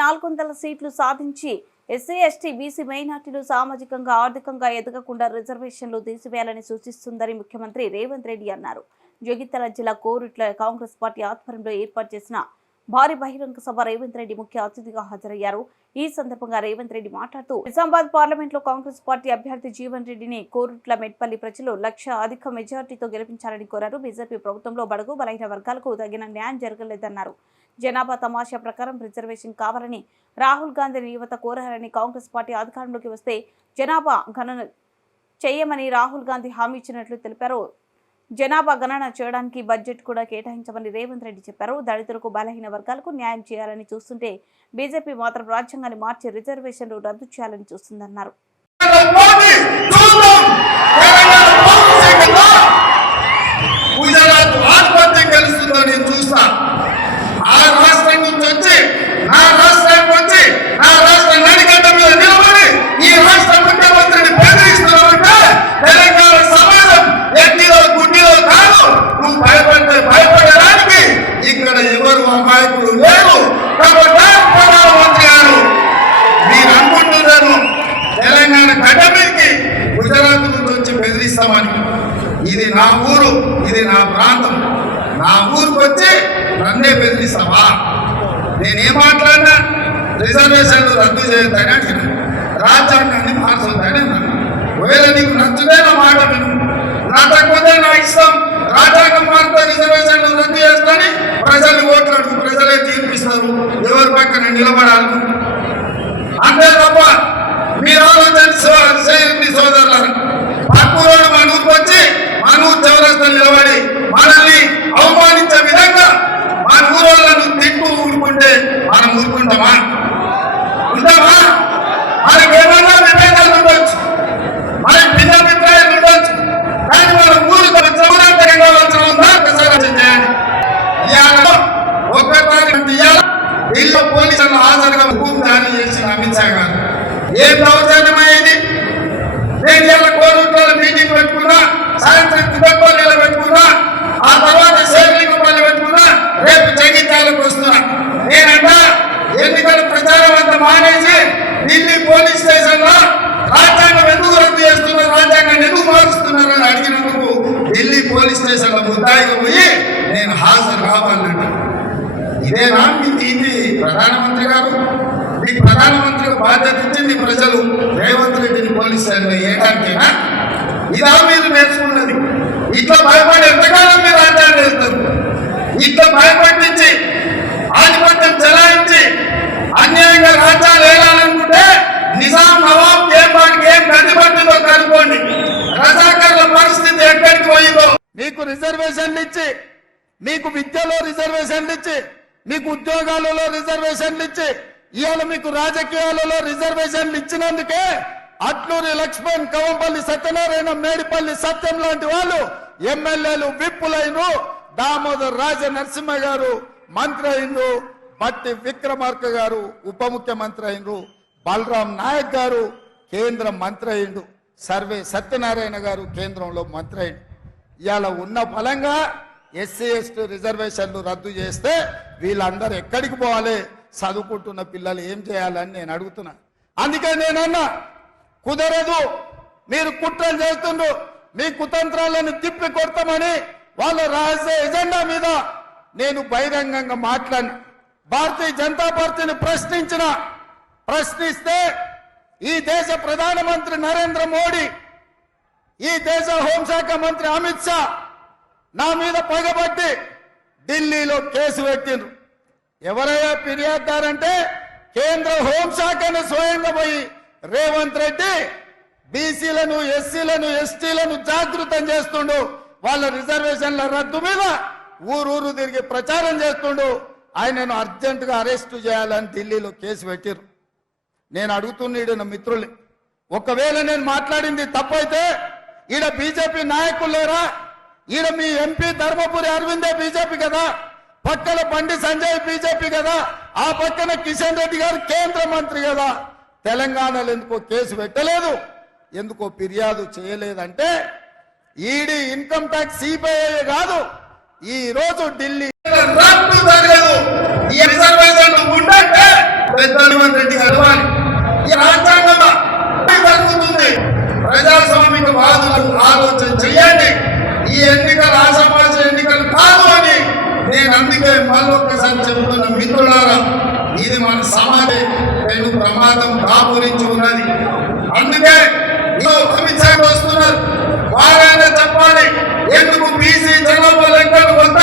నాలుగు వందల సీట్లు సాధించి ఎస్సీ ఎస్టీ బీసీ మైనార్టీలు సామాజికంగా ఆర్థికంగా ఎదగకుండా రిజర్వేషన్లు తీసివేయాలని సూచిస్తుందని ముఖ్యమంత్రి రేవంత్ రెడ్డి అన్నారు. జగిత్యాల జిల్లా కోరుట్ల కాంగ్రెస్ పార్టీ ఆధ్వర్యంలో ఏర్పాటు చేసిన భారీ బహిరంగ సభ రేవంత్ రెడ్డి ముఖ్య అతిథిగా హాజరయ్యారు. ఈ సందర్భంగా రేవంత్ రెడ్డి మాట్లాడుతూ నిజామాబాద్ పార్లమెంట్లో కాంగ్రెస్ పార్టీ అభ్యర్థి జీవన్ రెడ్డిని కోరుట్ల మెట్పల్లి ప్రజలు లక్ష అధిక మెజార్టీతో గెలిపించాలని కోరారు. బీజేపీ ప్రభుత్వంలో బడుగు బలహీన వర్గాలకు తగిన న్యాయం జరగలేదన్నారు. జనాభా తమాషా ప్రకారం రిజర్వేషన్ కావాలని రాహుల్ గాంధీ యువత కోరారని కాంగ్రెస్ పార్టీ అధికారంలోకి వస్తే జనాభా గణన చేయమని రాహుల్ గాంధీ హామీ ఇచ్చినట్లు తెలిపారు. జనాభా గణన చేయడానికి బడ్జెట్ కూడా కేటాయించమని రేవంత్ రెడ్డి చెప్పారు. దళితులకు బలహీన వర్గాలకు న్యాయం చేయాలని చూస్తుంటే బీజేపీ మాత్రం రాజ్యాంగాన్ని మార్చి రిజర్వేషన్లు రద్దు చేయాలని చూస్తుందన్నారు. నా ఊరికి వచ్చి నన్నే బెదిరిస్తావా? నేనేం మాట్లాడినా రిజర్వేషన్లు రద్దు చేయొద్దని అంటున్నా. రాజ్యాంగాన్ని మార్చొద్దని అన్నాను ఒకవేళ నీకు నచ్చుదే నా మాట విను. నచ్చకపోతే నా ఇష్టం. రాజ్యాంగం మారితే రిజర్వేషన్లు రద్దు చేస్తాని ప్రజలు ఓట్లాడు ప్రజలే తీర్పిస్తారు. ఎవరి పక్కన నిలబడాలి? మనం ఊరుకుంటామా? ఎన్నికల ప్రచారం మానేసి ఢిల్లీ పోలీస్ స్టేషన్లో రాజ్యాంగం ఎందుకు రద్దు చేస్తున్నారు? రాజ్యాంగాన్ని ఎందుకు మారుస్తున్నారు అని అడిగినందుకు ఢిల్లీ పోలీస్ స్టేషన్లో ముద్దాయిగా పోయి నేను హాజరు కావాలంట. ఇదేనా మీకు ఇది ప్రధానమంత్రి గారు? మీ ప్రధానమంత్రికి బాధ్యత ఇచ్చింది ప్రజలు రేవంత్ రెడ్డిని పోలీస్ స్టేషన్లో వేయడానికేనా? ఇదా మీరు నేర్చుకున్నది. ఇట్లా భయపడ మీకు రిజర్వేషన్లు ఇచ్చి మీకు విద్యలో రిజర్వేషన్లు ఇచ్చి మీకు ఉద్యోగాలలో రిజర్వేషన్లు ఇచ్చి ఇవాళ మీకు రాజకీయాలలో రిజర్వేషన్లు ఇచ్చినందుకే అట్లూరి లక్ష్మణ్ కవంపల్లి సత్యనారాయణ మేడిపల్లి సత్యం లాంటి వాళ్ళు ఎమ్మెల్యేలు విప్పులైన దామోదర్ రాజ నరసింహ గారు మంత్రి అయినరు. బట్టి విక్రమార్క గారు ఉప ముఖ్యమంత్రి అయినరు. బలరాం నాయక్ గారు కేంద్ర మంత్రి అయిండు సర్వే సత్యనారాయణ గారు కేంద్రంలో మంత్రి అయిండు ఇవాళ ఉన్న ఫలంగా ఎస్సీ ఎస్టీ రిజర్వేషన్లు రద్దు చేస్తే వీళ్ళందరూ ఎక్కడికి పోవాలి? చదువుకుంటున్న పిల్లలు ఏం చేయాలని నేను అడుగుతున్నా. అందుకే నేనన్నా కుదరదు మీరు కుట్రలు చేస్తుండ్రు మీ కుతంత్రాలను తిప్పి కొడతామని వాళ్ళ రహస్య ఎజెండా మీద నేను బహిరంగంగా మాట్లాడిన. భారతీయ జనతా పార్టీని ప్రశ్నించిన ప్రశ్నిస్తే ఈ దేశ ప్రధానమంత్రి నరేంద్ర మోడీ ఈ దేశ హోంశాఖ మంత్రి అమిత్ షా నా మీద పగబట్టి ఢిల్లీలో కేసు పెట్టిండ్రు. ఎవరయ్యా ఫిర్యాదుదారంటే కేంద్ర హోంశాఖను స్వయంగా పోయి రేవంత్ రెడ్డి బీసీలను ఎస్సీలను ఎస్టీలను జాగృతం చేస్తుండు. వాళ్ళ రిజర్వేషన్ల రద్దు మీద ఊరూరు తిరిగి ప్రచారం చేస్తుండు. ఆయనను అర్జెంటుగా అరెస్టు చేయాలని ఢిల్లీలో కేసు పెట్టిర్రు. నేను అడుగుతున్నాడు నా మిత్రుల్ని ఒకవేళ నేను మాట్లాడింది తప్పైతే ఈడ బీజేపీ నాయకులు లేరా? ఈడ మీ ఎంపీ ధర్మపురి అరవిందే బీజేపీ కదా? పక్కన బండి సంజయ్ బీజేపీ కదా? ఆ పక్కన కిషన్ రెడ్డి గారు కేంద్ర మంత్రి కదా? తెలంగాణలో ఎందుకో కేసు పెట్టలేదు? ఎందుకో ఫిర్యాదు చేయలేదంటే ఈడీ ఇన్కమ్ ట్యాక్స్ సిబిఐ కాదు. ఈ రోజు ఢిల్లీ రద్దు సమాధి నేను ప్రమాదం దాపురించి ఉన్నది. అందుకే అమిత్ షా వస్తున్నారు వారైనా చెప్పాలి ఎందుకు బీసీ జనాభా లెక్కలు వద్ద